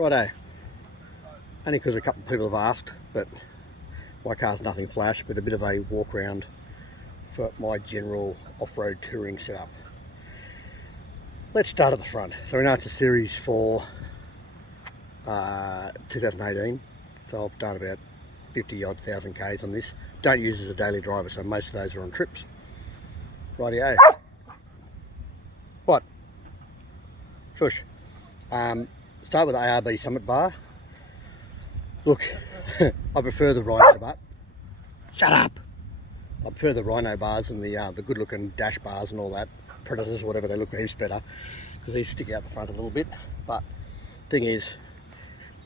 Righto, only because a couple of people have asked, but my car's nothing flash, but a bit of a walk around for my general off-road touring setup. Let's start at the front. So we know it's a series for 2018, so I've done about 50 odd thousand Ks on this. Don't use it as a daily driver, so most of those are on trips. Rightio. What? Shush. Start with the Arb Summit Bar. Look, I prefer the Rhino bar. Shut up! I prefer the Rhino bars and the good looking dash bars and all that. Predators, whatever, they look heaps better because these stick out the front a little bit. But thing is,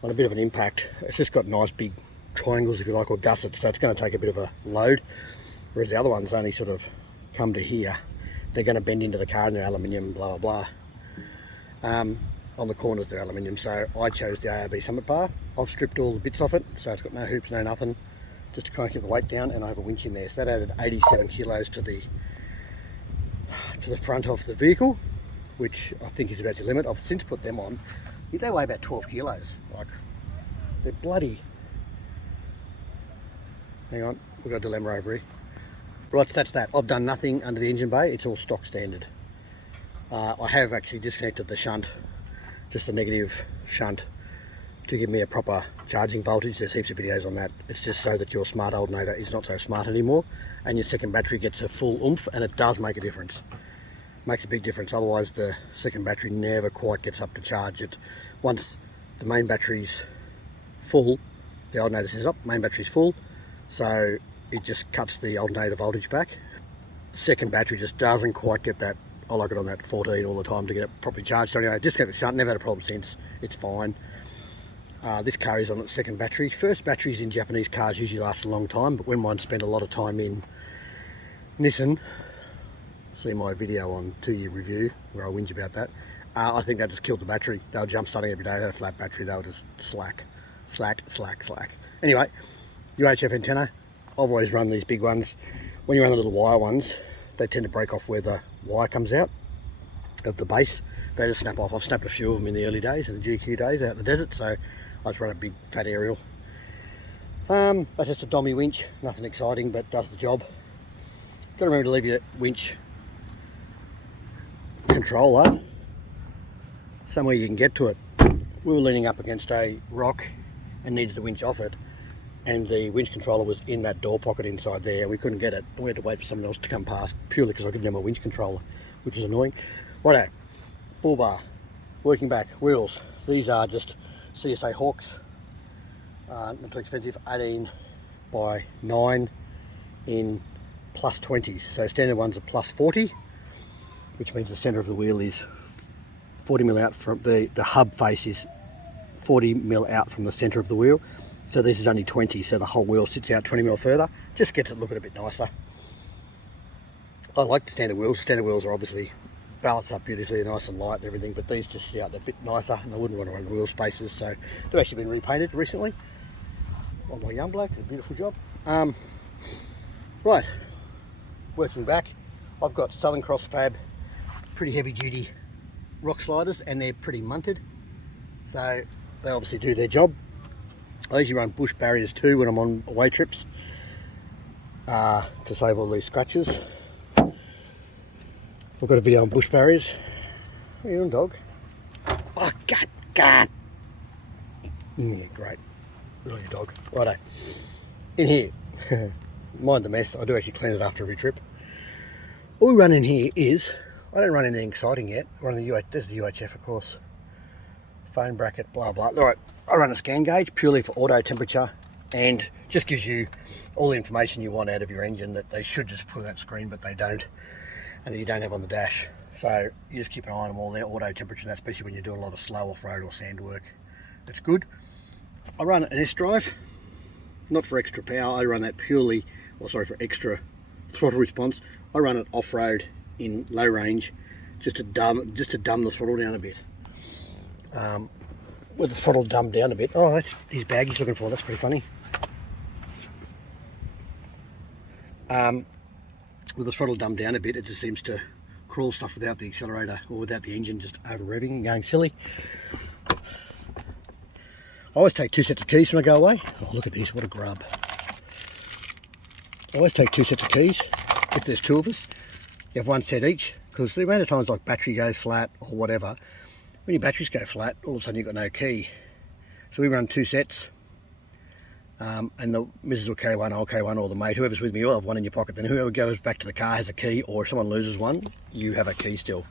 on a bit of an impact, it's just got nice big triangles, if you like, or gussets, so it's going to take a bit of a load, whereas the other ones only sort of come to here. They're going to bend into the car and they're aluminium, blah blah blah. On the corners they're aluminium, so I chose the Arb Summit Bar. I've stripped all the bits off it, so it's got no hoops, no nothing, just to kind of keep the weight down, and I have a winch in there, so that added 87 kilos to the front of the vehicle, which I think is about your limit. I've since put them on. They weigh about 12 kilos. Like, they're bloody. Hang on, we've got a dilemma over here. Right, so that's that. I've done nothing under the engine bay. It's all stock standard. I have actually disconnected the shunt, just a negative shunt, to give me a proper charging voltage. There's heaps of videos on that. It's just so that your smart alternator is not so smart anymore, and your second battery gets a full oomph, and it does make a difference. Makes a big difference. Otherwise the second battery never quite gets up to charge. It once the main battery's full, the alternator says up, main battery's full, so it just cuts the alternator voltage back. Second battery just doesn't quite get that. I like it on that 14 all the time to get it properly charged. So anyway, disconnect the shunt, never had a problem since. It's fine. This car is on its second battery. First batteries in Japanese cars usually last a long time, but when mine spent a lot of time in Nissan, see my video on 2-year review where I whinge about that, I think that just killed the battery. They were jump starting every day, they had a flat battery, they were just slack. Anyway, UHF antenna, I've always run these big ones. When you run the little wire ones, they tend to break off where the wire comes out of the base. They just snap off. I've snapped a few of them in the early days, in the GQ days out in the desert, so I just run a big fat aerial. That's just a dummy winch, nothing exciting, but does the job. Got to remember to leave your winch controller somewhere you can get to it. We were leaning up against a rock and needed to winch off it, and the winch controller was in that door pocket inside there. We couldn't get it. We had to wait for someone else to come past, purely because I couldn't have my winch controller, which was annoying. Righto, bull bar, working back, wheels. These are just CSA Hawks, not too expensive, 18 by 9 in plus 20s. So standard ones are plus 40, which means the centre of the wheel is 40mm out from the hub face is 40mm out from the centre of the wheel. So this is only 20, so the whole wheel sits out 20mm further. Just gets it looking a bit nicer. I like the standard wheels. Standard wheels are obviously balanced up beautifully, nice and light and everything, but these just sit out a bit nicer, and I wouldn't want to run wheel spaces, so they've actually been repainted recently on my young bloke. A beautiful job. Right, working back, I've got Southern Cross Fab, pretty heavy duty rock sliders, and they're pretty munted, so they obviously do their job. I usually run bush barriers too when I'm on away trips, to save all these scratches. I've got a video on bush barriers. What are you doing, dog? Oh, God. Yeah, great. Good on you, dog. Righto. In here, mind the mess. I do actually clean it after every trip. All we run in here is, I don't run anything exciting yet. I run there's the UHF, of course. Phone bracket, blah blah. Alright, I run a scan gauge purely for auto temperature, and just gives you all the information you want out of your engine that they should just put on that screen, but they don't, and that you don't have on the dash. So you just keep an eye on them all there, auto temperature, and that, especially when you're doing a lot of slow off-road or sand work. That's good. I run an S drive, not for extra power. I run that purely, or sorry, for extra throttle response. I run it off-road in low range, just to dumb the throttle down a bit. With the throttle dumbed down a bit. Oh, that's his bag he's looking for. That's pretty funny. With the throttle dumbed down a bit, it just seems to crawl stuff without the accelerator or without the engine just over revving and going silly. I always take 2 sets of keys when I go away. Oh, look at these, what a grub. I always take 2 sets of keys if there's 2 of us. You have 1 set each, because the amount of times like battery goes flat or whatever, when your batteries go flat, all of a sudden you've got no key. So we run 2 sets, and the missus will carry one, I'll carry one, or the mate, whoever's with me, you'll have one in your pocket. Then whoever goes back to the car has a key, or if someone loses one, you have a key still.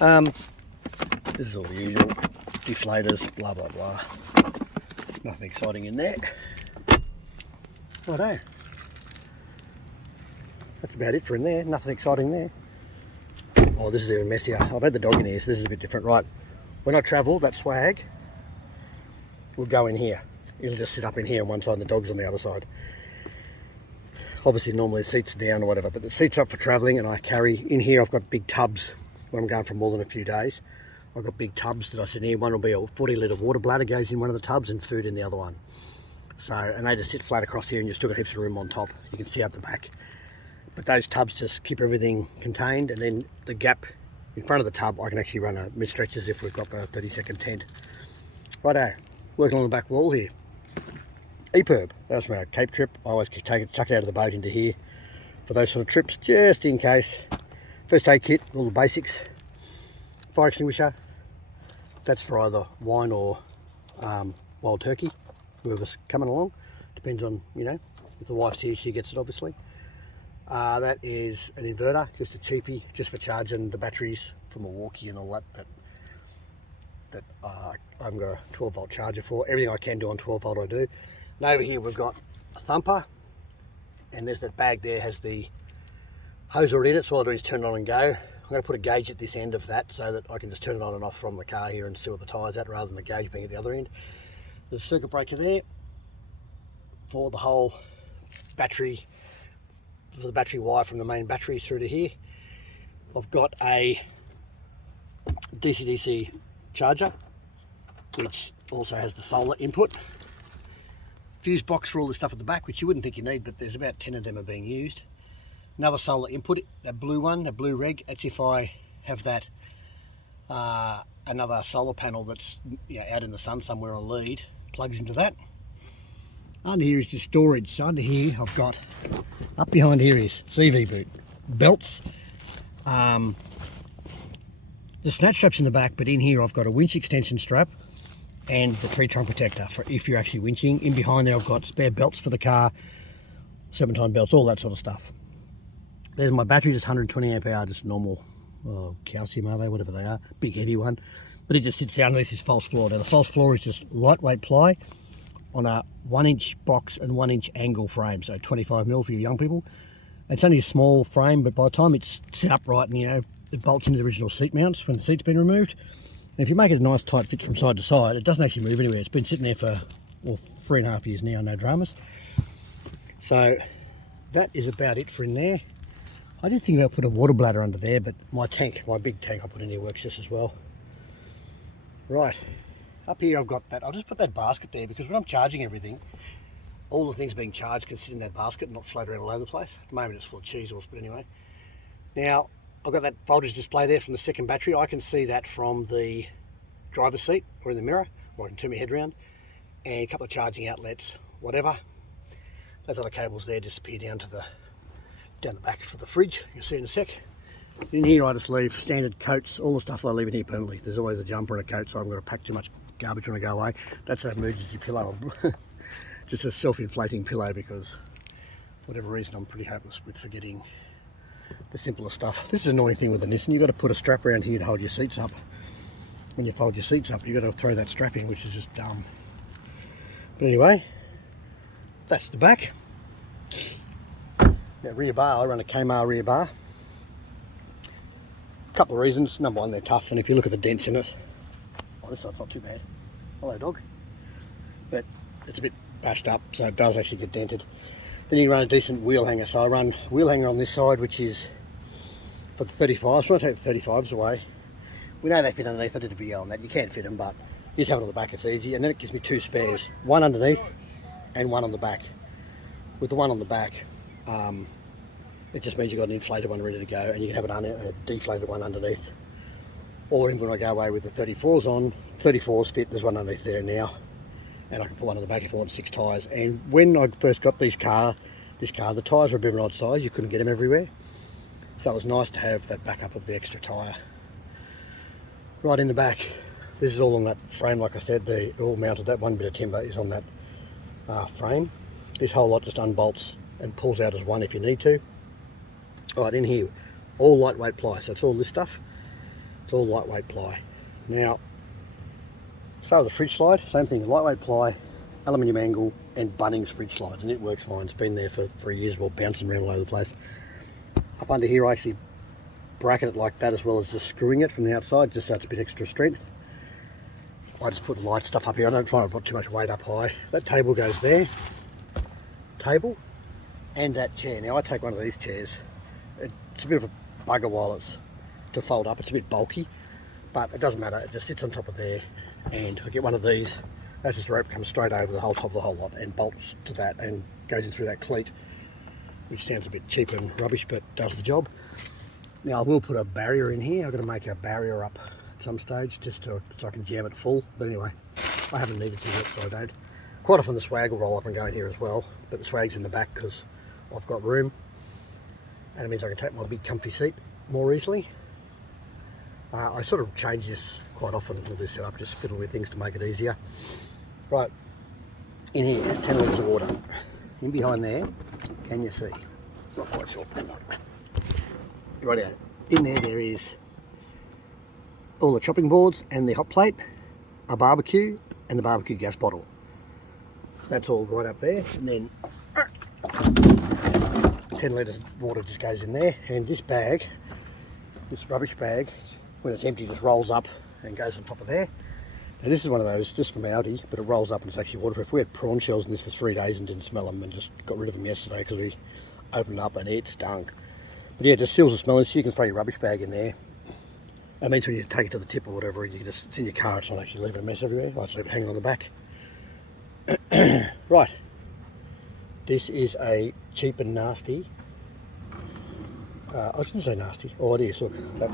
This is all the usual, deflators, blah blah blah. Nothing exciting in there. Righto. That's about it for in there, nothing exciting there. Oh, this is even messier. I've had the dog in here, so this is a bit different. Right, when I travel, that swag will go in here. It'll just sit up in here on one side and the dog's on the other side. Obviously normally the seat's down or whatever, but the seat's up for travelling, and I carry in here. I've got big tubs when I'm going for more than a few days. I've got big tubs that I sit in here. One will be a 40 litre water bladder goes in one of the tubs and food in the other one. So, and they just sit flat across here and you've still got heaps of room on top. You can see out the back. But those tubs just keep everything contained, and then the gap in front of the tub I can actually run a mid stretches if we've got the 30-second tent. Righto, working on the back wall here. EPIRB, that's my Cape trip. I always chuck it out of the boat into here for those sort of trips, just in case. First aid kit, all the basics. Fire extinguisher, that's for either wine or wild turkey, whoever's coming along. Depends on, you know, if the wife's here, she gets it obviously. That is an inverter, just a cheapie, just for charging the batteries for Milwaukee and all that. I've got a 12 volt charger for. Everything I can do on 12 volt I do. And over here we've got a thumper, and there's that bag there, has the hose already in it, so all I do is turn it on and go. I'm going to put a gauge at this end of that so that I can just turn it on and off from the car here and see what the tire's at, rather than the gauge being at the other end. There's a circuit breaker there for the whole battery, for the battery wire from the main battery through to here. I've got a DC-DC charger, which also has the solar input. Fuse box for all the stuff at the back, which you wouldn't think you need, but there's about 10 of them are being used. Another solar input, that blue one, the blue reg, that's if I have that another solar panel that's, you know, out in the sun somewhere on lead, plugs into that. Under here is just storage. So under here I've got, up behind here is CV boot, belts, the snatch straps in the back, but in here I've got a winch extension strap and the tree trunk protector for if you're actually winching. In behind there I've got spare belts for the car, serpentine belts, all that sort of stuff. There's my battery, just 120 amp hour, just normal calcium, are they, whatever they are, big heavy one, but it just sits down underneath this false floor. Now the false floor is just lightweight ply on a 1-inch box and 1-inch angle frame, so 25mm for you young people. It's only a small frame, but by the time it's set up right and, you know, it bolts into the original seat mounts when the seat's been removed. And if you make it a nice tight fit from side to side, it doesn't actually move anywhere. It's been sitting there for, well, 3.5 years now, no dramas. So that is about it for in there. I did think about putting a water bladder under there, but my tank, my big tank I put in here works just as well. Right, up here I've got that. I'll just put that basket there because when I'm charging everything, all the things being charged can sit in that basket and not float around all over the place. At the moment it's full of cheese balls, but anyway. Now, I've got that voltage display there from the second battery. I can see that from the driver's seat or in the mirror, or I can turn my head around, and a couple of charging outlets, whatever. Those other cables there disappear down the back for the fridge. You'll see in a sec. In here I just leave standard coats, all the stuff I leave in here permanently. There's always a jumper and a coat, so I haven't got to pack too much garbage when I go away. That's an emergency pillow, just a self-inflating pillow, because for whatever reason I'm pretty hopeless with forgetting the simpler stuff. This is an annoying thing with the Nissan. You've got to put a strap around here to hold your seats up. When you fold your seats up, you've got to throw that strap in, which is just dumb. But anyway, that's the back. Now rear bar, I run a Kmart rear bar. A couple of reasons. Number one, they're tough, and if you look at the dents in it, oh, this side's not too bad. Hello dog. But it's a bit bashed up, so it does actually get dented. Then you run a decent wheel hanger. So I run wheel hanger on this side, which is for the 35s. So I take the 35s away. We know they fit underneath. I did a video on that. You can fit them, but you just have it on the back, it's easy. And then it gives me 2 spares, one underneath and one on the back. With the one on the back, it just means you've got an inflated one ready to go, and you can have a deflated one underneath. Or even when I go away with the 34s on, 34s fit, there's one underneath there now. and I can put one on the back if I want 6 tyres. And when I first got this car, the tyres were a bit of an odd size, you couldn't get them everywhere. So it was nice to have that backup of the extra tyre. Right in the back, this is all on that frame, like I said, they're all mounted. That one bit of timber is on that frame. This whole lot just unbolts and pulls out as one if you need to. Right, in here, all lightweight ply, so it's all this stuff. It's all lightweight ply. Now, start with the fridge slide, same thing, lightweight ply, aluminium angle, and Bunnings fridge slides, and it works fine. It's been there for 3 years, well, bouncing around all over the place. Up under here, I actually bracket it like that, as well as just screwing it from the outside, just so it's a bit extra strength. I just put light stuff up here. I don't try to put too much weight up high. That table goes there. Table and that chair. Now I take one of these chairs. It's a bit of a bugger while it's to fold up. It's a bit bulky, but it doesn't matter. It just sits on top of there. And I get one of these. That's just a rope comes straight over the whole top of the whole lot and bolts to that and goes in through that cleat, which sounds a bit cheap and rubbish, but does the job. Now I will put a barrier in here. I've got to make a barrier up at some stage just so I can jam it full. But anyway, I haven't needed to yet, so I don't. Quite often the swag will roll up and go in here as well, but the swag's in the back because I've got room, and it means I can take my big comfy seat more easily. I sort of change this quite often with this setup, just fiddle with things to make it easier. Right, in here, 10 litres of water. In behind there, can you see? Not quite sure. Rightio. In there is all the chopping boards and the hot plate, a barbecue, and the barbecue gas bottle. So that's all right up there. And then 10 litres of water just goes in there. And this bag, this rubbish bag, when it's empty, just rolls up and goes on top of there. Now this is one of those just from Aldi, but it rolls up and it's actually waterproof. We had prawn shells in this for 3 days and didn't smell them, and just got rid of them yesterday because we opened up and it stunk. But yeah, it just seals the smell, so you can throw your rubbish bag in there. That means when you take it to the tip or whatever, it's in your car, it's not actually leaving a mess everywhere. I just leave it hanging on the back. Right, this is a cheap and nasty. I shouldn't say nasty. Oh, it is. Look, that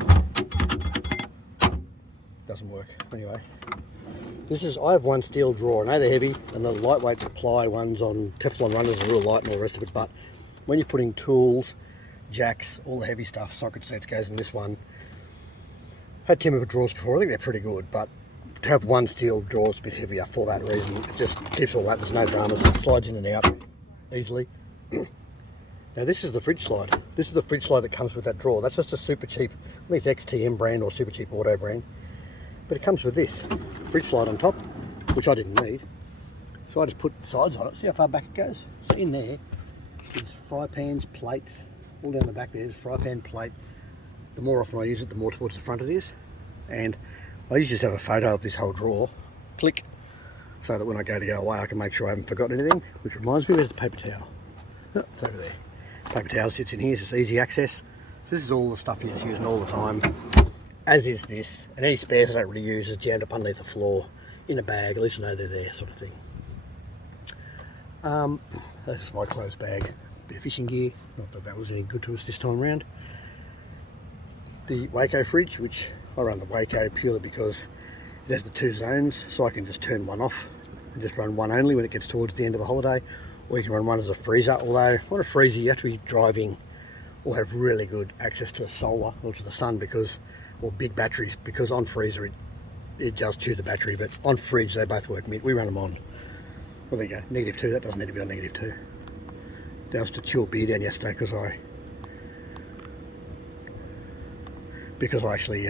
doesn't work. Anyway, I have one steel drawer. I know they're heavy, and the lightweight ply ones on Teflon runners are real light and all the rest of it. But when you're putting tools, jacks, all the heavy stuff, socket sets goes in this one. Had timber drawers before. I think they're pretty good, but to have one steel drawer is a bit heavier for that reason. It just keeps all that. There's no dramas. It slides in and out easily. Now this is the fridge slide. This is the fridge slide that comes with that drawer. That's just a super cheap, I think it's XTM brand or super cheap auto brand. But it comes with this fridge slide on top, which I didn't need. So I just put sides on it. See how far back it goes? So in there is fry pans, plates, all down the back there's fry pan, plate. The more often I use it, the more towards the front it is. And I usually just have a photo of this whole drawer, click, so that when I go away I can make sure I haven't forgotten anything. Which reminds me, where's the paper towel? Oh, it's over there. Paper towel sits in here, so it's easy access. So this is all the stuff you're just using all the time, as is this. And any spares I don't really use is jammed up underneath the floor in a bag, at least I know they're there, sort of thing. That's just my clothes bag. Bit of fishing gear, not that that was any good to us this time around. The Waco fridge, which I run the Waco purely because it has the 2 zones, so I can just turn one off and just run one only when it gets towards the end of the holiday, or you can run one as a freezer. Although on a freezer you have to be driving or have really good access to a solar or to the sun, because, or big batteries, because on freezer it does chew the battery, but on fridge they both work. We run them on, well there you go, -2. That doesn't need to be on -2. That was to chew a beer down yesterday because I actually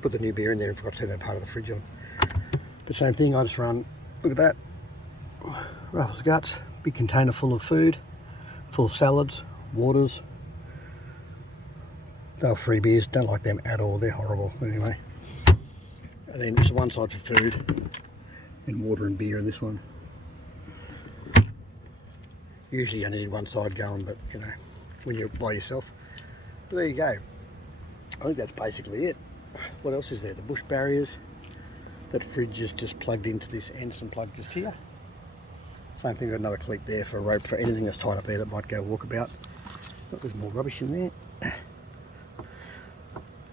put the new beer in there and forgot to turn that part of the fridge on. But same thing, I just run, look at that, rough as guts, big container full of food, full of salads, waters. They're free beers, don't like them at all, they're horrible. But anyway, and then just one side for food and water and beer in this one. Usually you only need one side going, but you know, when you're by yourself. But there you go. I think that's basically it. What else is there? The bush barriers. That fridge is just plugged into this Anderson plug just here. Same thing, got another cleat there for a rope for anything that's tied up there that might go walkabout. Oh, there's more rubbish in there.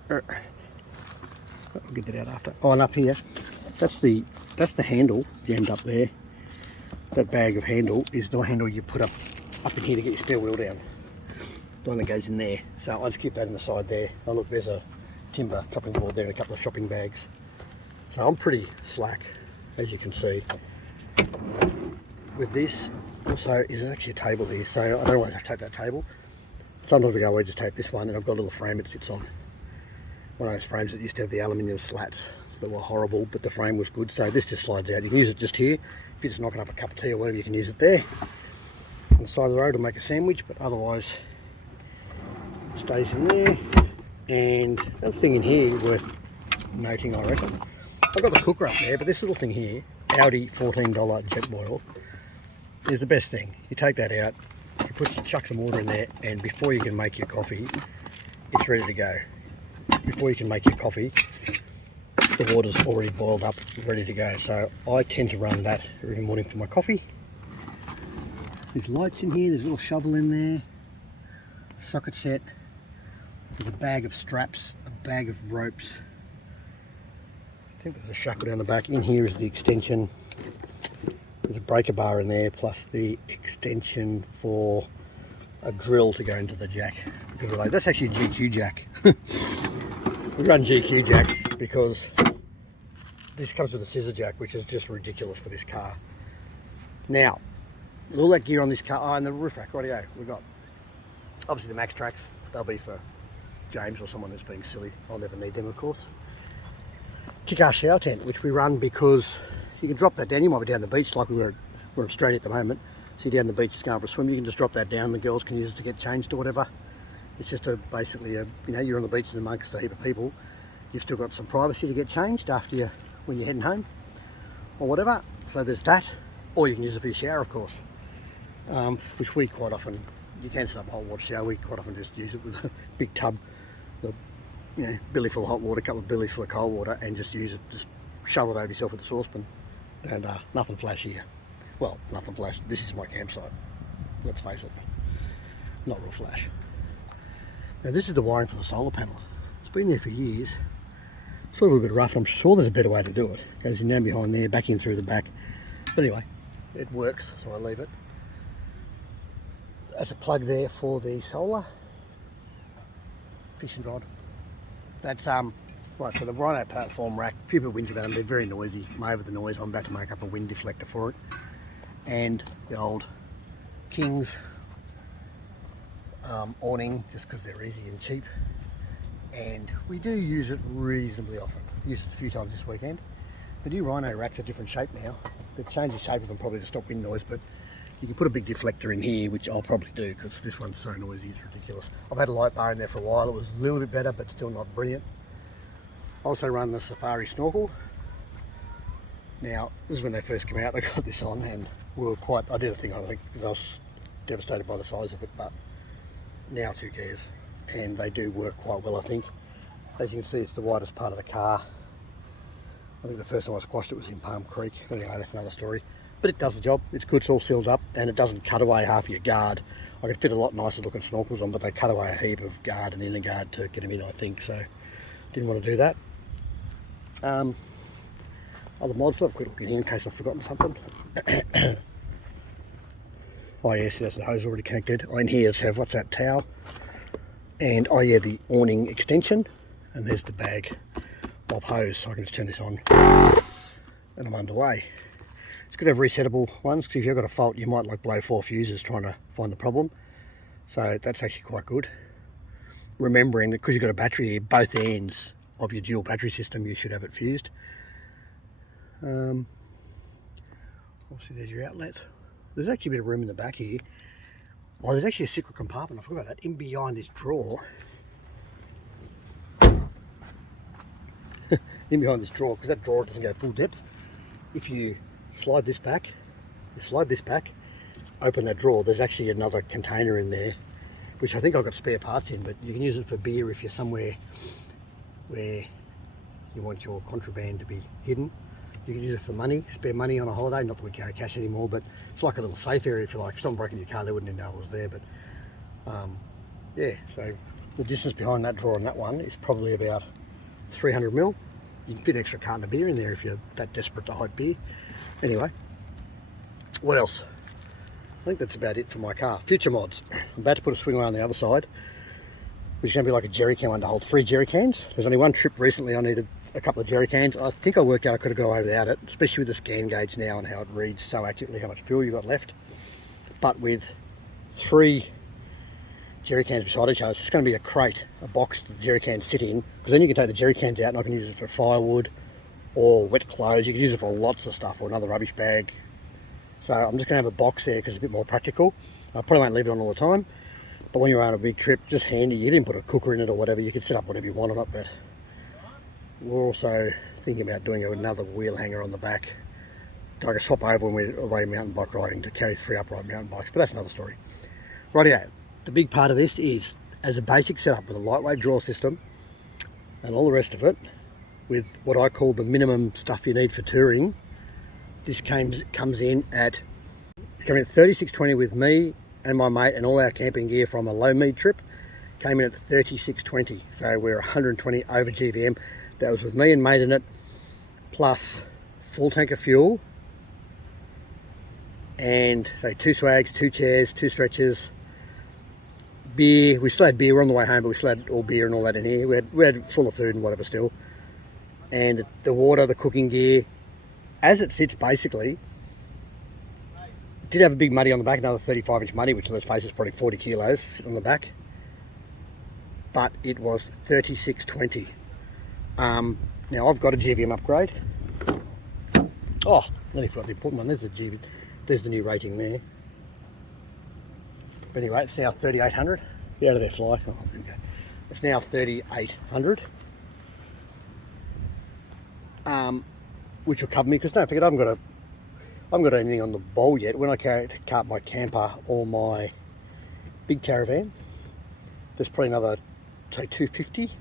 I'll get that out after. Oh, and up here, that's that's the handle, the end up there. That bag of handle is the handle you put up in here to get your spare wheel down. The one that goes in there. So I just keep that in the side there. Oh look, there's a timber coupling board there and a couple of shopping bags. So I'm pretty slack, as you can see. With this, also, is actually a table here, so I don't want to take that table. Sometimes we go, I just take this one, and I've got a little frame it sits on. One of those frames that used to have the aluminium slats that were horrible, but the frame was good, so this just slides out. You can use it just here. If you're just knocking up a cup of tea or whatever, you can use it there. On the side of the road to make a sandwich, but otherwise it stays in there. And another thing in here worth noting, I reckon. I've got the cooker up there, but this little thing here, Audi $14 jet boil, is the best thing. You take that out, you chuck some water in there, and before you can make your coffee, it's ready to go. Before you can make your coffee, the water's already boiled up, ready to go. So I tend to run that every morning for my coffee. There's lights in here, there's a little shovel in there, socket set, there's a bag of straps, a bag of ropes. I think there's a shackle down the back. In here is the extension. There's a breaker bar in there, plus the extension for a drill to go into the jack. That's actually a GQ jack. We run GQ jacks because this comes with a scissor jack, which is just ridiculous for this car. Now, all that gear on this car, and the roof rack, rightio, we've got obviously the Max Tracks. They'll be for James or someone who's being silly. I'll never need them, of course. Kick-ass shower tent, which we run because you can drop that down. You might be down the beach like we're in Australia at the moment. So you're down the beach just going for a swim, you can just drop that down. The girls can use it to get changed or whatever. It's just basically you're on the beach and amongst a heap of people. You've still got some privacy to get changed after when you're heading home or whatever. So there's that. Or you can use it for your shower, of course. Which we quite often, you can set up a hot water shower. We quite often just use it with a big tub, billy full of hot water, a couple of billies full of cold water, and just use it, just shovel it over yourself with a saucepan. And nothing flashy here. Well, nothing flash. This is my campsite. Let's face it, not real flash. Now this is the wiring for the solar panel. It's been there for years. Sort of a little bit rough. I'm sure there's a better way to do it. Goes in down behind there, back in through the back. But anyway, it works, so I leave it. That's a plug there for the solar fishing rod. That's right. So the rhino platform rack. A few people whinge about them. They're very noisy. I'm over the noise. I'm about to make up a wind deflector for it. And the old King's awning, just because they're easy and cheap. And we do use it reasonably often. Used it a few times this weekend. The new rhino racks are different shape now. They've changed the shape of them probably to stop wind noise, but you can put a big deflector in here, which I'll probably do because this one's so noisy, it's ridiculous. I've had a light bar in there for a while. It was a little bit better, but still not brilliant. I also run the Safari Snorkel. Now, this is when they first came out. I got this on and I did a thing, I think, because I was devastated by the size of it, but now who cares? And they do work quite well, I think. As you can see, it's the widest part of the car. I think the first time I squashed it was in Palm Creek. Anyway, that's another story. But it does the job. It's good, it's all sealed up, and it doesn't cut away half your guard. I could fit a lot nicer looking snorkels on, but they cut away a heap of guard and inner guard to get them in, I think, so didn't want to do that. Other mods, I'll have a quick look in here in case I've forgotten something. Oh yes, that's the hose already connected. In here just have, what's that, towel? And oh yeah, the awning extension. And there's the bag of hose, so I can just turn this on and I'm underway. It's good to have resettable ones, because if you've got a fault you might like blow 4 fuses trying to find the problem. So that's actually quite good. Remembering that because you've got a battery here, both ends of your dual battery system you should have it fused. Obviously there's your outlets. There's actually a bit of room in the back here. Oh, there's actually a secret compartment, I forgot about that, in behind this drawer. In behind this drawer, because that drawer doesn't go full depth. If you slide this back, open that drawer, there's actually another container in there, which I think I've got spare parts in, but you can use it for beer if you're somewhere where you want your contraband to be hidden. You can use it for money, spare money on a holiday, not that we carry cash anymore, but it's like a little safe area if you like. If someone broke into your car, they wouldn't even know it was there, but yeah, so the distance behind that drawer and that one is probably about 300 mil, You can fit an extra carton of beer in there if you're that desperate to hide beer. Anyway, what else? I think that's about it for my car. Future mods. I'm about to put a swing arm on the other side, which is going to be like a jerry can one to hold 3 jerry cans. There's only one trip recently I needed a couple of jerry cans. I think I worked out I could have gone away without it, especially with the scan gauge now and how it reads so accurately how much fuel you've got left. But with 3 jerry cans beside each other, it's just going to be a crate, a box that the jerry cans sit in, because then you can take the jerry cans out and I can use it for firewood or wet clothes. You can use it for lots of stuff, or another rubbish bag. So I'm just going to have a box there because it's a bit more practical. I probably won't leave it on all the time, but when you're on a big trip, just handy. You didn't put a cooker in it or whatever, you can set up whatever you want on it. But we're also thinking about doing another wheel hanger on the back. I can swap over when we're away mountain bike riding to carry 3 upright mountain bikes, but that's another story. Rightio, the big part of this is, as a basic setup with a lightweight draw system and all the rest of it, with what I call the minimum stuff you need for touring, this comes in at 3620 with me and my mate and all our camping gear from a low mead trip. Came in at 3620, so we're 120 over GVM. That was with me and mate in it, plus full tank of fuel, and say 2 swags, 2 chairs, 2 stretchers, beer. We still had beer. We're on the way home, but we still had all beer and all that in here. We had full of food and whatever still, and the water, the cooking gear. As it sits, basically, did have a big muddy on the back, another 35-inch muddy, which let's face it is probably 40 kilos sitting on the back, but it was 3620. Now I've got a Gvm Upgrade. Oh, nearly forgot the important one. There's the new rating there. But anyway, it's now 3800. Get out of there, fly. Oh, there we go. It's now 3800. Which will cover me, because don't forget I haven't got anything on the bowl yet. When I cart my camper or my big caravan, there's probably another, say, 250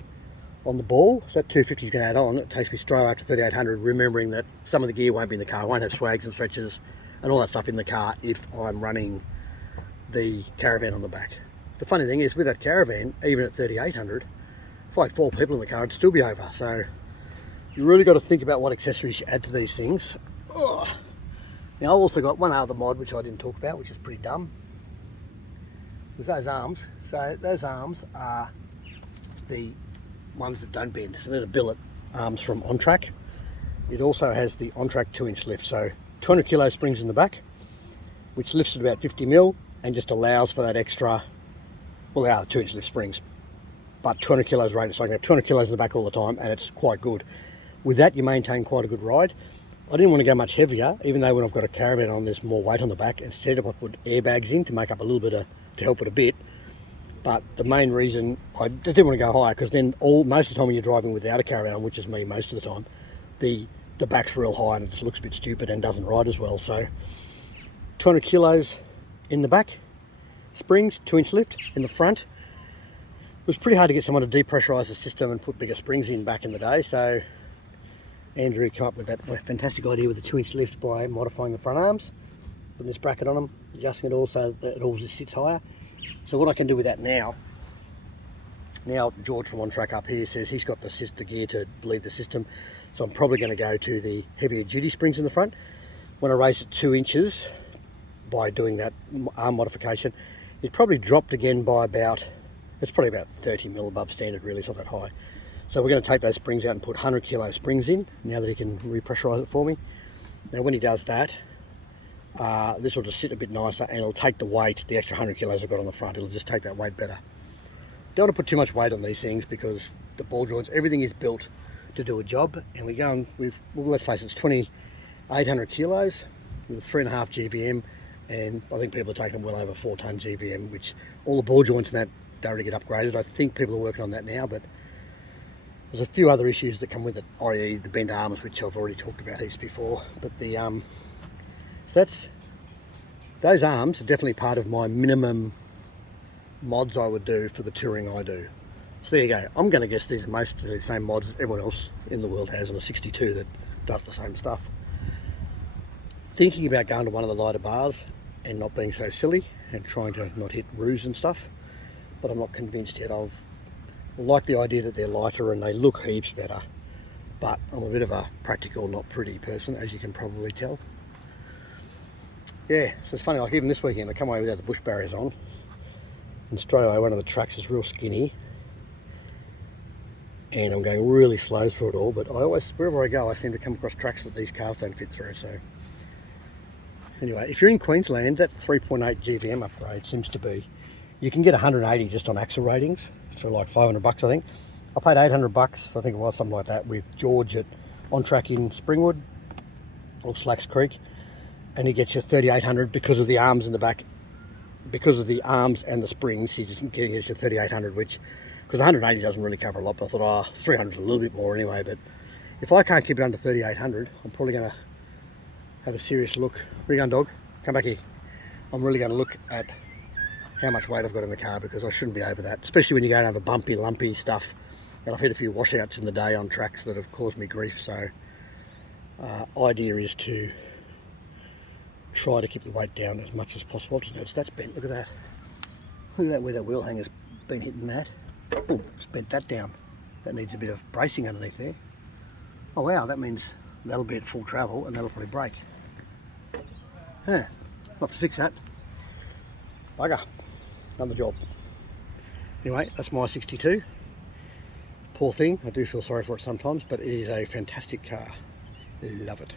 on the ball. So that 250 is going to add on. It takes me straight up to 3800, remembering that some of the gear won't be in the car. I won't have swags and stretchers and all that stuff in the car if I'm running the caravan on the back. The funny thing is, with that caravan, even at 3800, if I had 4 people in the car, it'd still be over. So you really got to think about what accessories you add to these things. Oh. Now I've also got one other mod which I didn't talk about, which is pretty dumb. Was those arms. So those arms are the ones that don't bend. So they're the billet arms from OnTrack. It also has the OnTrack 2-inch lift. So 200 kilo springs in the back, which lifts at about 50 mil and just allows for that extra, well, they are 2-inch lift springs, but 200 kilos rated, so I can have 200 kilos in the back all the time, and it's quite good. With that, you maintain quite a good ride. I didn't want to go much heavier, even though when I've got a caravan on, there's more weight on the back. Instead, I put airbags in to make up a little bit to help it a bit. But the main reason I just didn't want to go higher, because then most of the time when you're driving without a caravan, which is me most of the time, the back's real high and it just looks a bit stupid and doesn't ride as well. So 200 kilos in the back, springs, 2-inch lift in the front. It was pretty hard to get someone to depressurise the system and put bigger springs in back in the day, so Andrew came up with that fantastic idea with the 2-inch lift by modifying the front arms, putting this bracket on them, adjusting it all so that it all just sits higher. So what I can do with that now George from OnTrack up here says he's got the gear to bleed the system, so I'm probably going to go to the heavier duty springs in the front. When I raised it 2 inches by doing that arm modification, it probably dropped again by it's probably about 30 mil above standard really, it's not that high. So we're going to take those springs out and put 100 kilo springs in, now that he can repressurise it for me. Now when he does that, this will just sit a bit nicer and it'll take the weight, the extra 100 kilos I've got on the front, it'll just take that weight better. Don't want to put too much weight on these things because the ball joints, everything is built to do a job, and we're going with, well, let's face it, it's 2,800 kilos with 3.5 GVM, and I think people are taking well over 4 ton GVM, which all the ball joints and that don't really get upgraded. I think people are working on that now, but there's a few other issues that come with it, i.e. the bent arms, which I've already talked about heaps before. But the so those arms are definitely part of my minimum mods I would do for the touring I do. So there you go. I'm going to guess these are mostly the same mods that everyone else in the world has on a 62 that does the same stuff. Thinking about going to one of the lighter bars and not being so silly and trying to not hit roos and stuff, but I'm not convinced yet. I like the idea that they're lighter and they look heaps better. but I'm a bit of a practical, not pretty person, as you can probably tell. Yeah, so it's funny, like even this weekend I come away without the bush barriers on, and straight away one of the tracks is real skinny, and I'm going really slow through it all, but I always, wherever I go, I seem to come across tracks that these cars don't fit through. So anyway, if you're in Queensland, that 3.8 Gvm upgrade seems to be, you can get 180 just on axle ratings for like 500 bucks, I think. I paid 800 bucks, I think it was, something like that, with George at On Track in Springwood, or Slacks Creek, and he gets you 3,800 because of the arms in the back, because of the arms and the springs. He just gets you 3,800, which, because 180 doesn't really cover a lot, but I thought, 300 is a little bit more anyway. But if I can't keep it under 3,800, I'm probably going to have a serious look. Where you going, dog? Come back here. I'm really going to look at how much weight I've got in the car, because I shouldn't be over that, especially when you go down the bumpy, lumpy stuff. And I've hit a few washouts in the day on tracks that have caused me grief. So idea is to try to keep the weight down as much as possible. Just notice that's bent. Look at that. Look at that, where that wheel hanger's been hitting that. Oh, it's bent that down. That needs a bit of bracing underneath there. Oh wow, that means that'll be at full travel and that'll probably break. Huh, I'll have to fix that. Bugger, done the job. Anyway, that's my Y62. Poor thing, I do feel sorry for it sometimes, but it is a fantastic car. Love it.